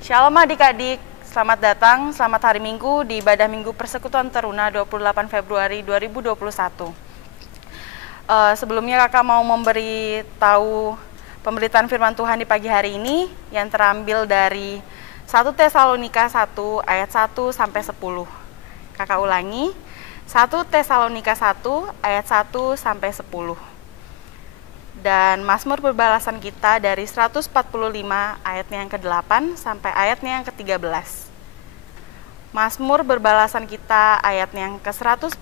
Shalom adik-adik, selamat datang, selamat hari Minggu di ibadah Minggu Persekutuan Teruna 28 Februari 2021. Sebelumnya kakak mau memberi tahu pemberitaan firman Tuhan di pagi hari ini yang terambil dari 1 Tesalonika 1 ayat 1 sampai 10. Kakak ulangi, 1 Tesalonika 1 ayat 1 sampai 10. Dan Mazmur berbalasan kita dari 145 ayatnya yang ke-8 sampai ayatnya yang ke-13. Mazmur berbalasan kita ayatnya yang ke-145,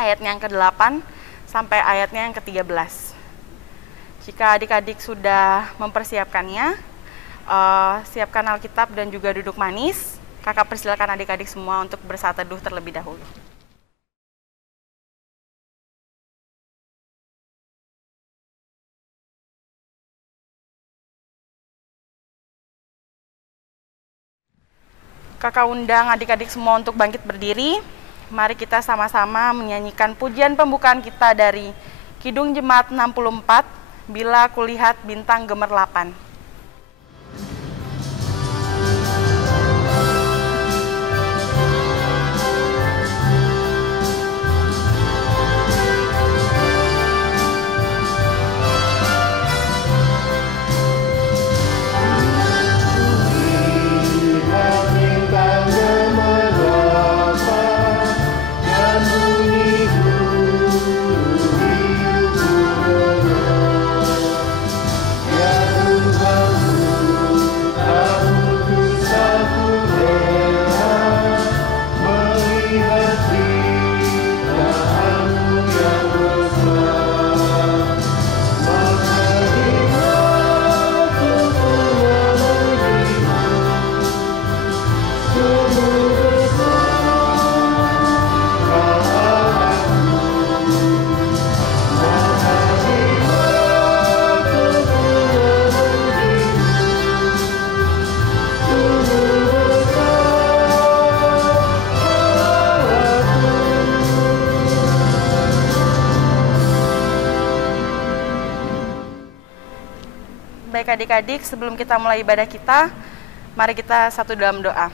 ayatnya yang ke-8 sampai ayatnya yang ke-13. Jika adik-adik sudah mempersiapkannya, siapkan Alkitab dan juga duduk manis. Kakak persilakan adik-adik semua untuk bersaat teduh terlebih dahulu. Kakak undang adik-adik semua untuk bangkit berdiri. Mari kita sama-sama menyanyikan pujian pembukaan kita dari Kidung Jemaat 64, Bila Kulihat Bintang Gemerlapan. Baik adik-adik, sebelum kita mulai ibadah kita, mari kita satu dalam doa.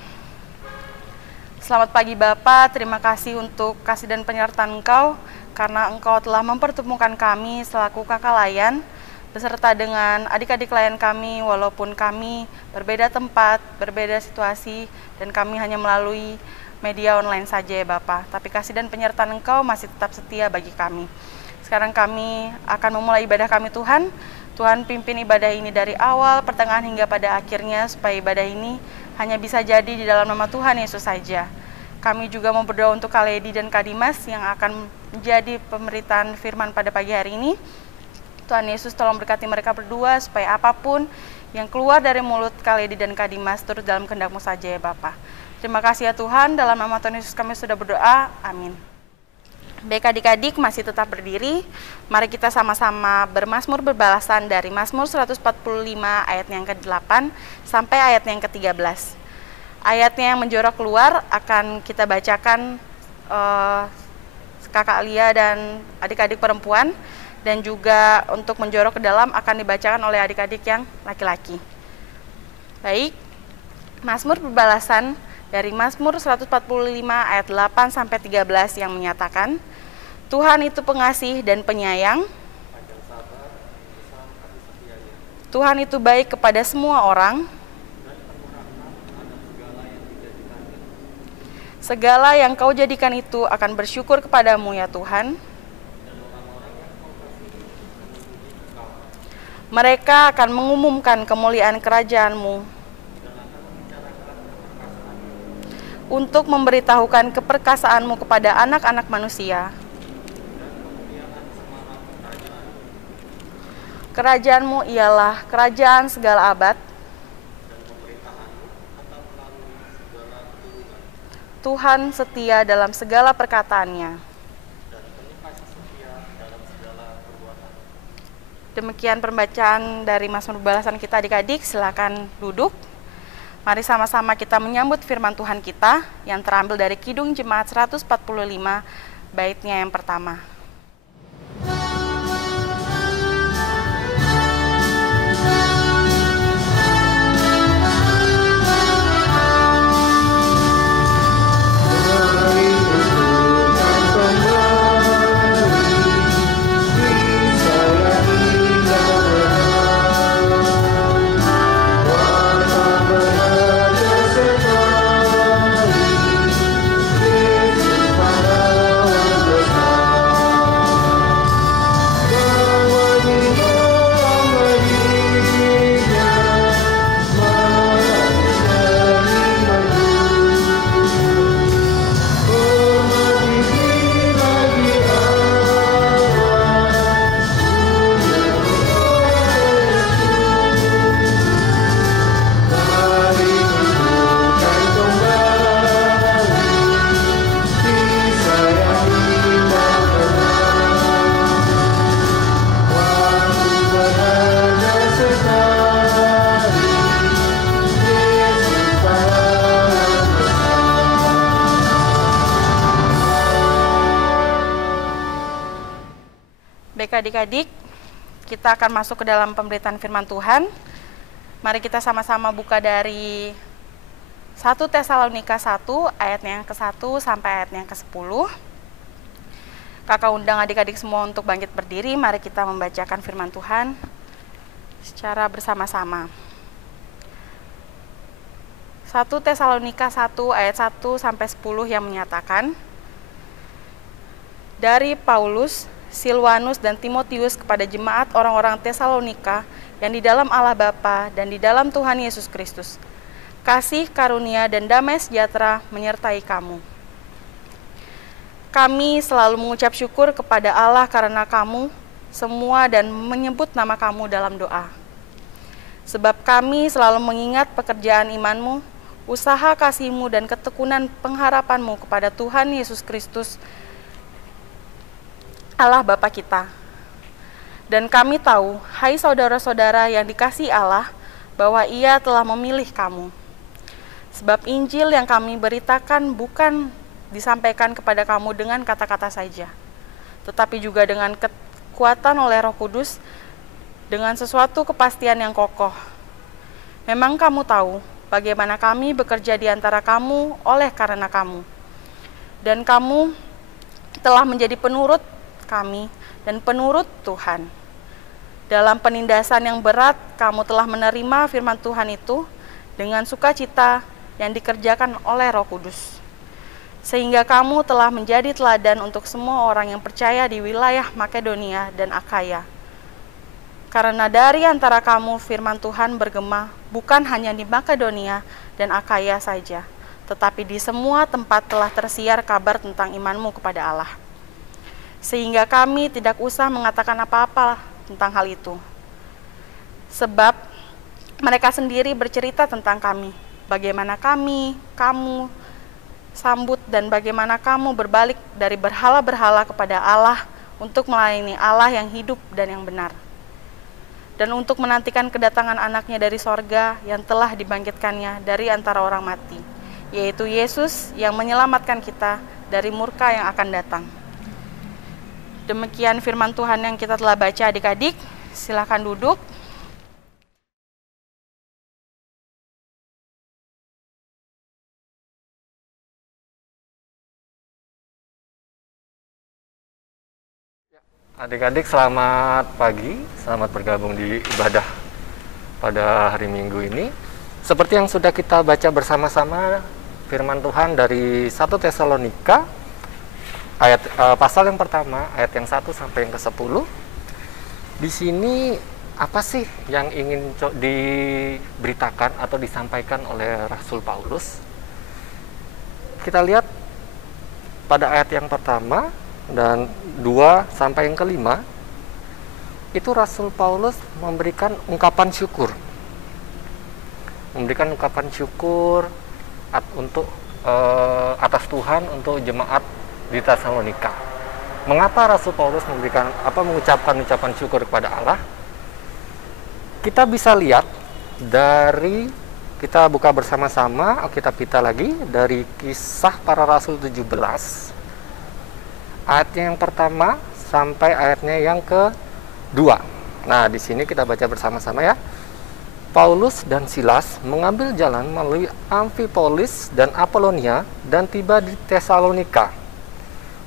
Selamat pagi Bapa, terima kasih untuk kasih dan penyertaan Engkau, karena Engkau telah mempertemukan kami selaku kakak layan, beserta dengan adik-adik layan kami, walaupun kami berbeda tempat, berbeda situasi, dan kami hanya melalui media online saja ya Bapa. Tapi kasih dan penyertaan Engkau masih tetap setia bagi kami. Sekarang kami akan memulai ibadah kami Tuhan. Tuhan pimpin ibadah ini dari awal, pertengahan hingga pada akhirnya, supaya ibadah ini hanya bisa jadi di dalam nama Tuhan Yesus saja. Kami juga mau berdoa untuk Kak Lady dan Kak Dimas yang akan menjadi pemberitaan firman pada pagi hari ini. Tuhan Yesus tolong berkati mereka berdua, supaya apapun yang keluar dari mulut Kak Lady dan Kak Dimas turut dalam kehendak-Mu saja ya Bapa. Terima kasih ya Tuhan, dalam nama Tuhan Yesus kami sudah berdoa, amin. Baik adik-adik, masih tetap berdiri. Mari kita sama-sama bermazmur berbalasan dari Mazmur 145 ayat yang ke-8 sampai ayat yang ke-13. Ayatnya yang menjorok keluar akan kita bacakan kakak Lia dan adik-adik perempuan, dan juga untuk menjorok ke dalam akan dibacakan oleh adik-adik yang laki-laki. Baik, Mazmur berbalasan dari Mazmur 145 ayat 8 sampai 13 yang menyatakan, Tuhan itu pengasih dan penyayang. Tuhan itu baik kepada semua orang. Segala yang Kau jadikan itu akan bersyukur kepadamu ya Tuhan. Mereka akan mengumumkan kemuliaan kerajaan-Mu untuk memberitahukan keperkasaan-Mu kepada anak-anak manusia. Kerajaan-Mu ialah kerajaan segala abad. Tuhan setia dalam segala perkataannya. Demikian pembacaan dari Mazmur balasan kita adik-adik, silakan duduk. Mari sama-sama kita menyambut firman Tuhan kita yang terambil dari Kidung Jemaat 145, baitnya yang pertama. Baik adik-adik, kita akan masuk ke dalam pemberitaan firman Tuhan. Mari kita sama-sama buka dari 1 Tesalonika 1 ayatnya yang ke-1 sampai ayatnya yang ke-10. Kakak undang adik-adik semua untuk bangkit berdiri. Mari kita membacakan firman Tuhan secara bersama-sama. 1 Tesalonika 1 ayat 1 sampai 10 yang menyatakan, dari Paulus, Silwanus dan Timotius kepada jemaat orang-orang Tesalonika yang di dalam Allah Bapa dan di dalam Tuhan Yesus Kristus. Kasih, karunia, dan damai sejahtera menyertai kamu. Kami selalu mengucap syukur kepada Allah karena kamu semua dan menyebut nama kamu dalam doa. Sebab kami selalu mengingat pekerjaan imanmu, usaha kasihmu dan ketekunan pengharapanmu kepada Tuhan Yesus Kristus, Allah Bapa kita. Dan kami tahu, hai saudara-saudara yang dikasihi Allah, bahwa Ia telah memilih kamu. Sebab Injil yang kami beritakan bukan disampaikan kepada kamu dengan kata-kata saja, tetapi juga dengan kekuatan oleh Roh Kudus, dengan sesuatu kepastian yang kokoh. Memang kamu tahu bagaimana kami bekerja di antara kamu oleh karena kamu. Dan kamu telah menjadi penurut kami dan penurut Tuhan. Dalam penindasan yang berat, kamu telah menerima firman Tuhan itu dengan sukacita yang dikerjakan oleh Roh Kudus. Sehingga kamu telah menjadi teladan untuk semua orang yang percaya di wilayah Makedonia dan Akhaya. Karena dari antara kamu firman Tuhan bergema bukan hanya di Makedonia dan Akhaya saja, tetapi di semua tempat telah tersiar kabar tentang imanmu kepada Allah. Sehingga kami tidak usah mengatakan apa-apa tentang hal itu. Sebab mereka sendiri bercerita tentang kami, bagaimana kamu sambut dan bagaimana kamu berbalik dari berhala-berhala kepada Allah untuk melayani Allah yang hidup dan yang benar. Dan untuk menantikan kedatangan anaknya dari sorga yang telah dibangkitkannya dari antara orang mati, yaitu Yesus yang menyelamatkan kita dari murka yang akan datang. Demikian firman Tuhan yang kita telah baca adik-adik, silakan duduk. Adik-adik selamat pagi, selamat bergabung di ibadah pada hari Minggu ini. Seperti yang sudah kita baca bersama-sama firman Tuhan dari 1 Tesalonika ayat pasal yang pertama, ayat yang 1 sampai yang ke-10. Di sini apa sih yang ingin diberitakan atau disampaikan oleh Rasul Paulus? Kita lihat pada ayat yang pertama dan 2 sampai yang ke-5, itu Rasul Paulus memberikan ungkapan syukur. Memberikan ungkapan syukur untuk atas Tuhan untuk jemaat di Tesalonika. Mengapa Rasul Paulus mengucapkan ucapan syukur kepada Allah? Kita bisa lihat dari, kita buka bersama-sama Alkitab kita lagi dari Kisah Para Rasul 17. Ayatnya yang pertama sampai ayatnya yang ke-2. Nah, di sini kita baca bersama-sama ya. Paulus dan Silas mengambil jalan melalui Amfipolis dan Apolonia dan tiba di Tesalonika.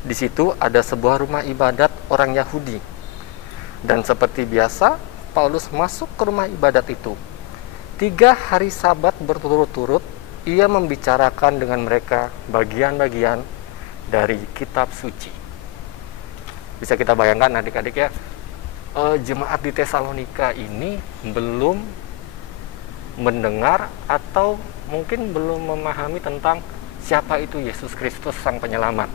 Di situ ada sebuah rumah ibadat orang Yahudi. Dan seperti biasa, Paulus masuk ke rumah ibadat itu. 3 hari Sabat berturut-turut, ia membicarakan dengan mereka bagian-bagian dari kitab suci. Bisa kita bayangkan adik-adik ya, jemaat di Tesalonika ini belum mendengar atau mungkin belum memahami tentang siapa itu Yesus Kristus Sang Penyelamat.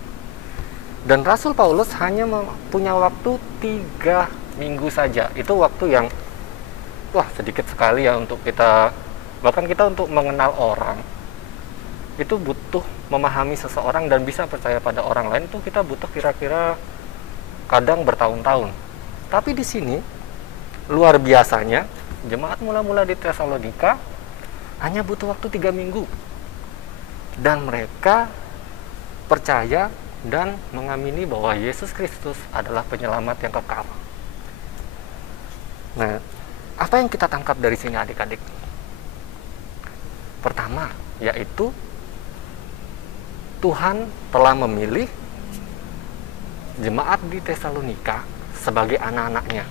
Dan Rasul Paulus hanya punya waktu 3 minggu saja. Itu waktu yang sedikit sekali ya untuk kita, bahkan kita untuk mengenal orang itu butuh memahami seseorang dan bisa percaya pada orang lain, itu kita butuh kira-kira kadang bertahun-tahun. Tapi di sini luar biasanya jemaat mula-mula di Tesalonika hanya butuh waktu 3 minggu dan mereka percaya dan mengamini bahwa Yesus Kristus adalah penyelamat yang kekal. Nah, apa yang kita tangkap dari sini adik-adik? Pertama, yaitu Tuhan telah memilih jemaat di Tesalonika sebagai anak-anaknya,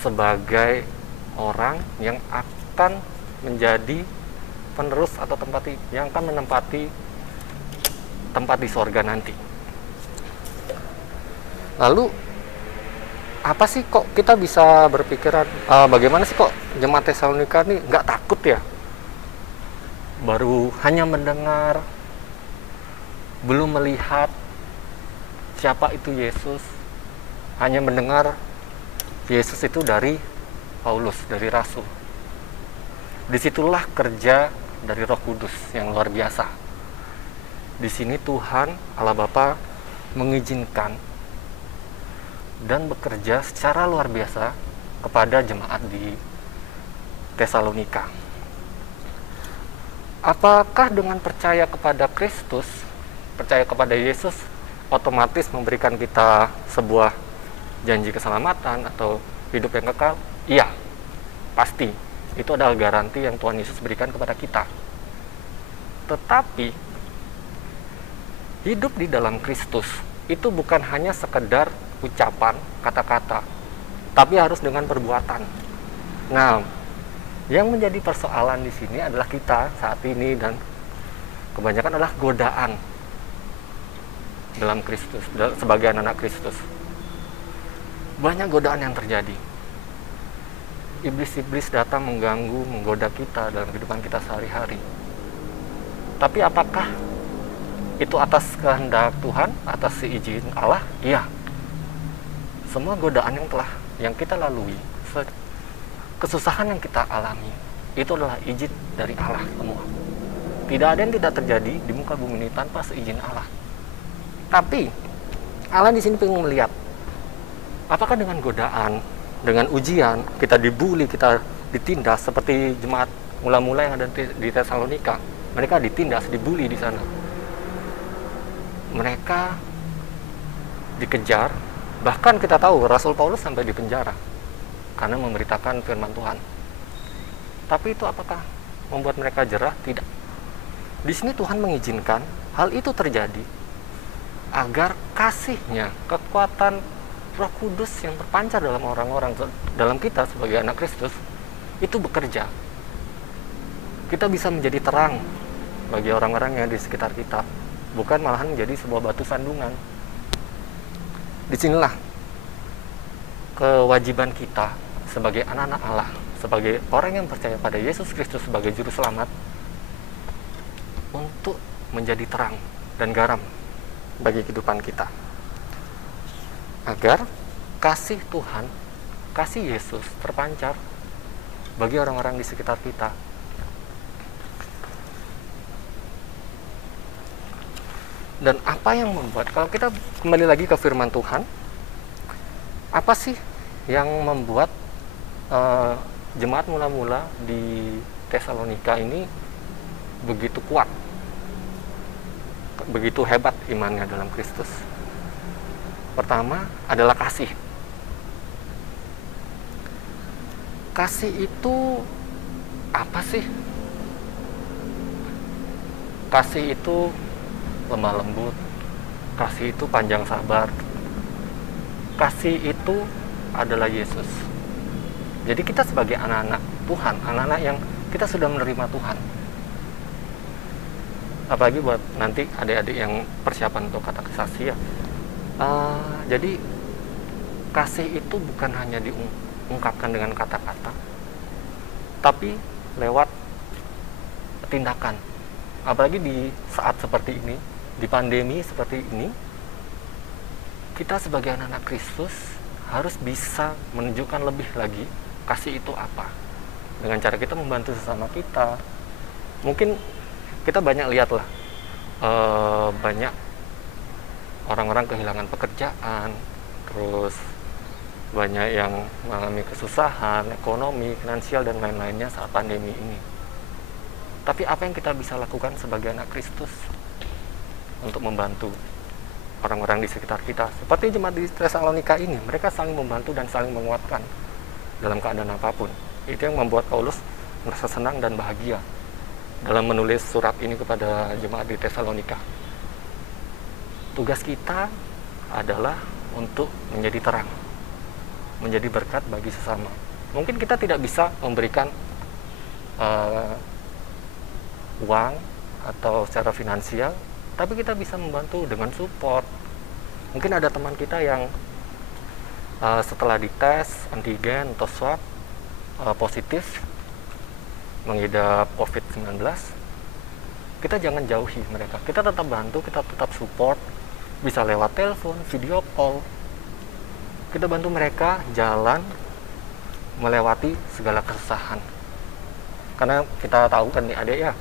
sebagai orang yang akan menjadi penerus atau yang akan menempati tempat di sorga nanti. Lalu apa sih kok kita bisa berpikiran bagaimana sih kok jemaat Tesalonika ini nggak takut ya? Baru hanya mendengar, belum melihat siapa itu Yesus, hanya mendengar Yesus itu dari Paulus, dari Rasul. Disitulah kerja dari Roh Kudus yang luar biasa. Di sini Tuhan Allah Bapa mengizinkan dan bekerja secara luar biasa kepada jemaat di Tesalonika. Apakah dengan percaya kepada Kristus, percaya kepada Yesus, otomatis memberikan kita sebuah janji keselamatan atau hidup yang kekal? Iya, pasti. Itu adalah garansi yang Tuhan Yesus berikan kepada kita. Tetapi, hidup di dalam Kristus itu bukan hanya sekedar ucapan, kata-kata, tapi harus dengan perbuatan. Nah, yang menjadi persoalan di sini adalah kita saat ini dan kebanyakan adalah godaan dalam Kristus, sebagai anak Kristus. Banyak godaan yang terjadi. Iblis-iblis datang mengganggu, menggoda kita dalam kehidupan kita sehari-hari. Tapi apakah itu atas kehendak Tuhan, atas izin Allah? Iya. Semua godaan yang kita lalui, kesusahan yang kita alami, itu adalah izin dari Allah semua. Tidak ada yang tidak terjadi di muka bumi ini tanpa seizin Allah. Tapi Allah di sini ingin melihat, apakah dengan godaan, dengan ujian, kita dibully, kita ditindas seperti jemaat mula-mula yang ada di Tesalonika. Mereka ditindas, dibully di sana. Mereka dikejar, bahkan kita tahu Rasul Paulus sampai di penjara karena memberitakan firman Tuhan. Tapi itu apakah membuat mereka jerah? Tidak. Di sini Tuhan mengizinkan hal itu terjadi agar kasih-Nya, kekuatan Roh Kudus yang terpancar dalam orang-orang, dalam kita sebagai anak Kristus, itu bekerja. Kita bisa menjadi terang bagi orang-orang yang di sekitar kita, bukan malahan menjadi sebuah batu sandungan. Disinilah kewajiban kita sebagai anak-anak Allah, sebagai orang yang percaya pada Yesus Kristus sebagai Juru Selamat, untuk menjadi terang dan garam bagi kehidupan kita, agar kasih Tuhan, kasih Yesus terpancar bagi orang-orang di sekitar kita. Dan apa yang membuat, kalau kita kembali lagi ke firman Tuhan, apa sih yang membuat jemaat mula-mula di Tesalonika ini begitu kuat, begitu hebat imannya dalam Kristus? Pertama adalah kasih. Kasih itu apa sih? Kasih itu lemah lembut. Kasih itu panjang sabar. Kasih itu adalah Yesus. Jadi kita sebagai anak-anak Tuhan, anak-anak yang kita sudah menerima Tuhan. Apalagi buat nanti adik-adik yang persiapan untuk katekisasi ya. Jadi kasih itu bukan hanya diungkapkan dengan kata-kata, tapi lewat tindakan. Apalagi di saat seperti ini, di pandemi seperti ini, kita sebagai anak-anak Kristus harus bisa menunjukkan lebih lagi kasih itu apa. Dengan cara kita membantu sesama kita. Mungkin kita banyak lihat lah, banyak orang-orang kehilangan pekerjaan, terus banyak yang mengalami kesusahan, ekonomi, finansial, dan lain-lainnya saat pandemi ini. Tapi apa yang kita bisa lakukan sebagai anak Kristus untuk membantu orang-orang di sekitar kita? Seperti jemaat di Tesalonika ini, mereka saling membantu dan saling menguatkan. dalam keadaan apapun. Itu yang membuat Paulus merasa senang dan bahagia dalam menulis surat ini kepada jemaat di Tesalonika. Tugas kita adalah untuk menjadi terang, menjadi berkat bagi sesama. Mungkin kita tidak bisa memberikan uang atau secara finansial, tapi kita bisa membantu dengan support. Mungkin ada teman kita yang setelah dites antigen atau swab positif mengidap COVID-19, kita jangan jauhi mereka. Kita tetap bantu, kita tetap support, bisa lewat telepon, video call. Kita bantu mereka jalan melewati segala kesusahan. Karena kita tahu kan nih adik ya,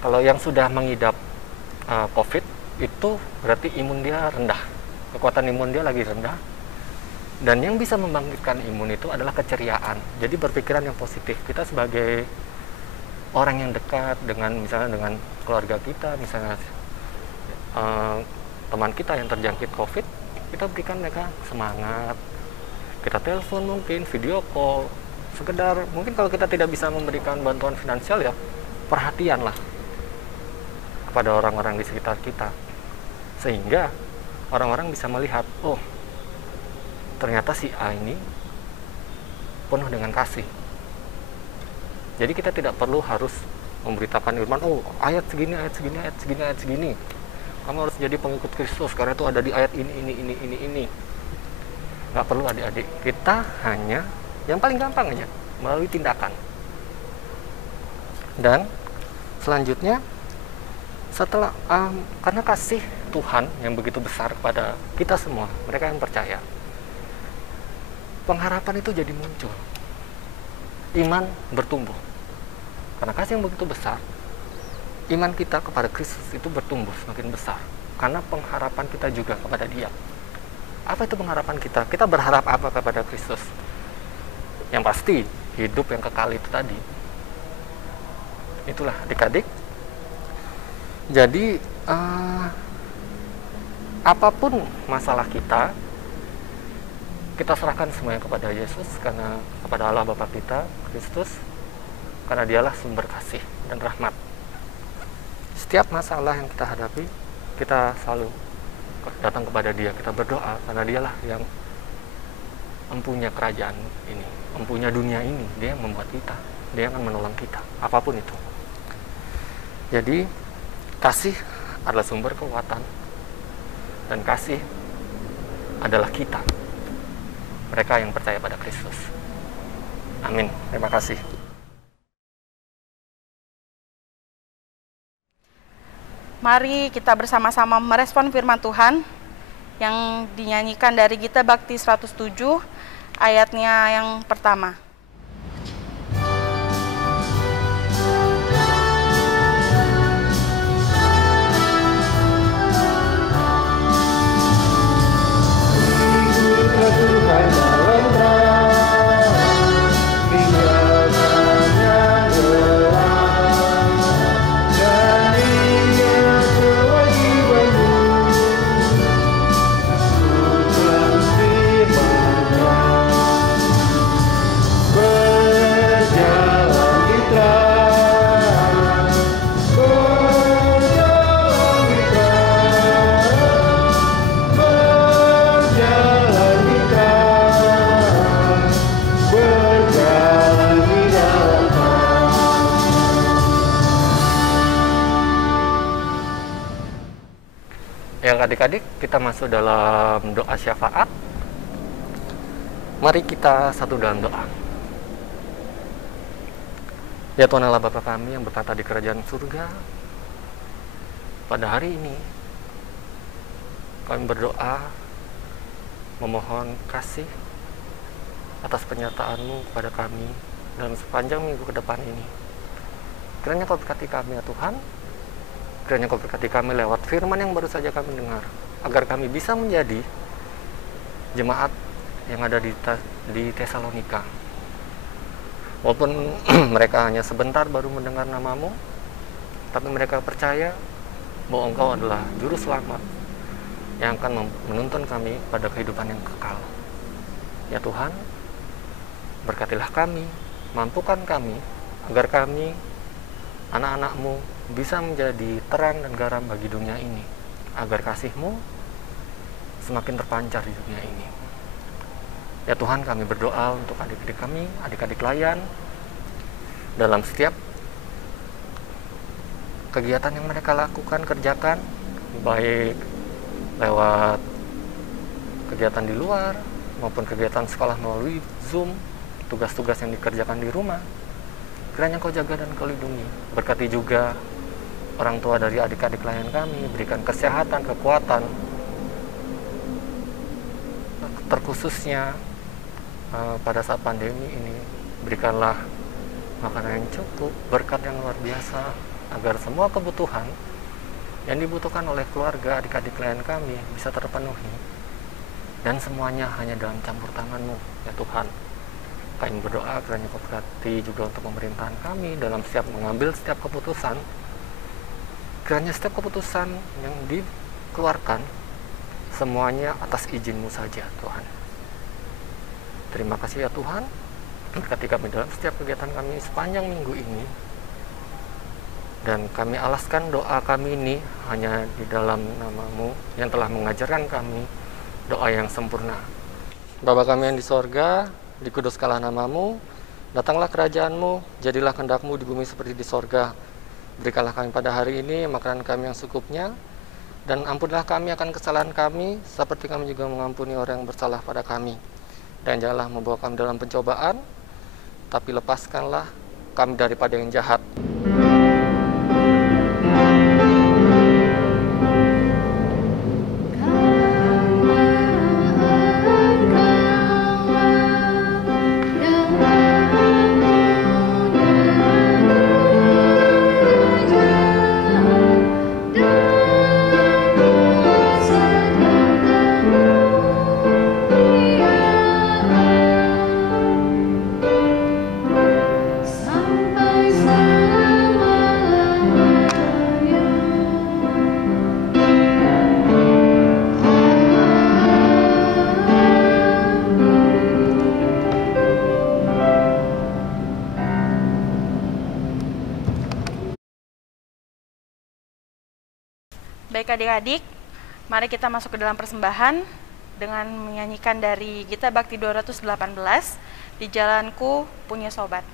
kalau yang sudah mengidap COVID itu berarti imun dia rendah, kekuatan imun dia lagi rendah. Dan yang bisa membangkitkan imun itu adalah keceriaan. Jadi berpikiran yang positif. Kita sebagai orang yang dekat dengan misalnya dengan keluarga kita, misalnya teman kita yang terjangkit COVID, kita berikan mereka semangat. Kita telepon mungkin, video call, sekedar mungkin kalau kita tidak bisa memberikan bantuan finansial ya perhatianlah kepada orang-orang di sekitar kita, sehingga orang-orang bisa melihat, oh ternyata si A ini penuh dengan kasih. Jadi kita tidak perlu harus memberitakan firman, oh ayat segini, ayat segini, ayat segini, ayat segini, kamu harus jadi pengikut Kristus karena itu ada di ayat ini. Nggak perlu adik-adik. Kita hanya yang paling gampang aja melalui tindakan. Dan selanjutnya setelah karena kasih Tuhan yang begitu besar kepada kita semua, mereka yang percaya, pengharapan itu jadi muncul, iman bertumbuh. Karena kasih yang begitu besar, iman kita kepada Kristus itu bertumbuh semakin besar. Karena pengharapan kita juga kepada Dia. Apa itu pengharapan kita? Kita berharap apa kepada Kristus? Yang pasti, hidup yang kekal itu tadi. Itulah adik-adik. Jadi, apapun masalah kita serahkan semuanya kepada Yesus, karena kepada Allah Bapa kita, Kristus, karena Dialah sumber kasih dan rahmat. Setiap masalah yang kita hadapi, kita selalu datang kepada Dia, kita berdoa, karena Dialah yang empunya kerajaan ini, empunya dunia ini. Dia yang membuat kita, Dia yang akan menolong kita, apapun itu. Jadi, kasih adalah sumber kekuatan, dan kasih adalah kita, mereka yang percaya pada Kristus. Amin. Terima kasih. Mari kita bersama-sama merespon firman Tuhan yang dinyanyikan dari Gita Bakti 107, ayatnya yang pertama. Adik-adik, kita masuk dalam doa syafaat. Mari kita satu dalam doa. Ya Tuhan Allah Bapa kami yang bertata di kerajaan surga, pada hari ini kami berdoa memohon kasih atas penyertaan-Mu kepada kami dalam sepanjang minggu ke depan ini. Kiranya Kau berkati kami ya Tuhan. Kiranya Kau berkati kami lewat firman yang baru saja kami dengar, agar kami bisa menjadi jemaat yang ada di Tesalonika. Walaupun mereka hanya sebentar baru mendengar nama-Mu, tapi mereka percaya bahwa Engkau adalah Juru Selamat yang akan menuntun kami pada kehidupan yang kekal. Ya Tuhan, Berkatilah kami, mampukan kami, agar kami, anak-anak-Mu, bisa menjadi terang dan garam bagi dunia ini, agar kasih-Mu semakin terpancar di dunia ini. Ya Tuhan, kami berdoa untuk adik-adik kami, adik-adik layan, dalam setiap kegiatan yang mereka lakukan, kerjakan, baik lewat kegiatan di luar maupun kegiatan sekolah melalui Zoom, tugas-tugas yang dikerjakan di rumah. Kiranya Kau jaga dan Kau lindungi. Berkati juga orang tua dari adik-adik layan kami, berikan kesehatan, kekuatan, terkhususnya pada saat pandemi ini. Berikanlah makanan yang cukup, berkat yang luar biasa, agar semua kebutuhan yang dibutuhkan oleh keluarga adik-adik layan kami bisa terpenuhi, dan semuanya hanya dalam campur tangan-Mu, ya Tuhan. Kami berdoa kiranya Kau berkati juga untuk pemerintahan kami dalam setiap mengambil setiap keputusan. Kiranya setiap keputusan yang dikeluarkan semuanya atas izin-Mu saja, Tuhan. Terima kasih ya Tuhan, berkati kami dalam setiap kegiatan kami sepanjang minggu ini. Dan kami alaskan doa kami ini hanya di dalam nama-Mu yang telah mengajarkan kami doa yang sempurna. Bapa kami yang di sorga, dikuduskanlah nama-Mu, datanglah kerajaan-Mu, jadilah kehendak-Mu di bumi seperti di sorga. Berikanlah kami pada hari ini makanan kami yang secukupnya, dan ampunilah kami akan kesalahan kami, seperti kami juga mengampuni orang yang bersalah pada kami. Dan janganlah membawa kami dalam pencobaan, tapi lepaskanlah kami daripada yang jahat. Baik adik-adik, mari kita masuk ke dalam persembahan dengan menyanyikan dari Gita Bakti 218, Di Jalanku Punya Sobat.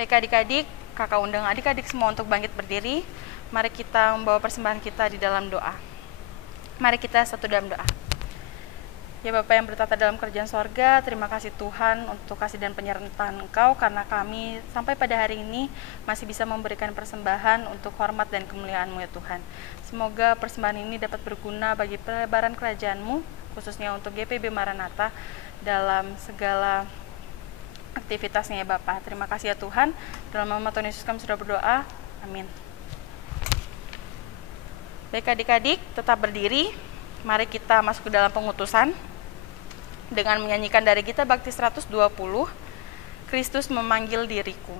Baik adik-adik, kakak undang adik-adik semua untuk bangkit berdiri. Mari kita membawa persembahan kita di dalam doa. Mari kita satu dalam doa. Ya Bapa yang bertata dalam kerajaan sorga, terima kasih Tuhan untuk kasih dan penyertaan Engkau, karena kami sampai pada hari ini masih bisa memberikan persembahan untuk hormat dan kemuliaan-Mu ya Tuhan. Semoga persembahan ini dapat berguna bagi pelebaran kerajaan-Mu, khususnya untuk GPB Maranatha dalam segala aktivitasnya ya Bapak. Terima kasih ya Tuhan. Dalam nama Tuhan Yesus kami sudah berdoa. Amin. Baik adik-adik, tetap berdiri. Mari kita masuk ke dalam pengutusan. dengan menyanyikan dari Gita Bakti 120, Kristus Memanggil Diriku.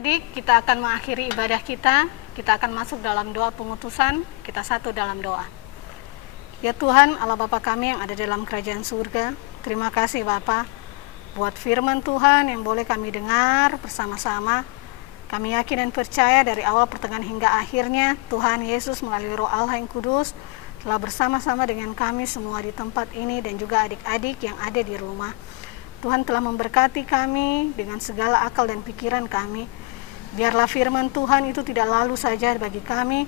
Adik-adik, kita akan mengakhiri ibadah kita akan masuk dalam doa pengutusan, kita satu dalam doa. Ya Tuhan, Allah Bapa kami yang ada dalam kerajaan surga, terima kasih Bapa buat firman Tuhan yang boleh kami dengar bersama-sama. Kami yakin dan percaya dari awal pertengahan hingga akhirnya, Tuhan Yesus melalui Roh Allah yang kudus telah bersama-sama dengan kami semua di tempat ini dan juga adik-adik yang ada di rumah. Tuhan telah memberkati kami dengan segala akal dan pikiran kami. Biarlah firman Tuhan itu tidak lalu saja bagi kami,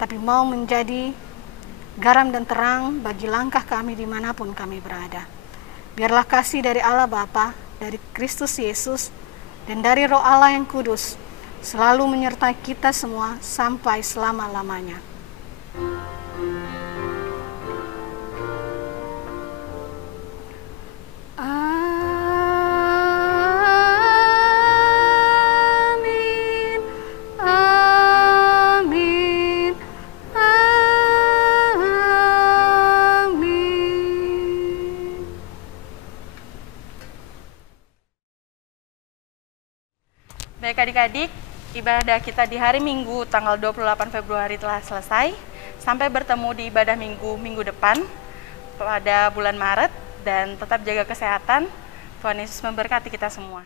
tapi mau menjadi garam dan terang bagi langkah kami dimanapun kami berada. Biarlah kasih dari Allah Bapa, dari Kristus Yesus, dan dari Roh Allah yang kudus selalu menyertai kita semua sampai selama-lamanya. Baik adik-adik, ibadah kita di hari Minggu tanggal 28 Februari telah selesai. Sampai bertemu di ibadah minggu depan pada bulan Maret, dan tetap jaga kesehatan. Tuhan Yesus memberkati kita semua.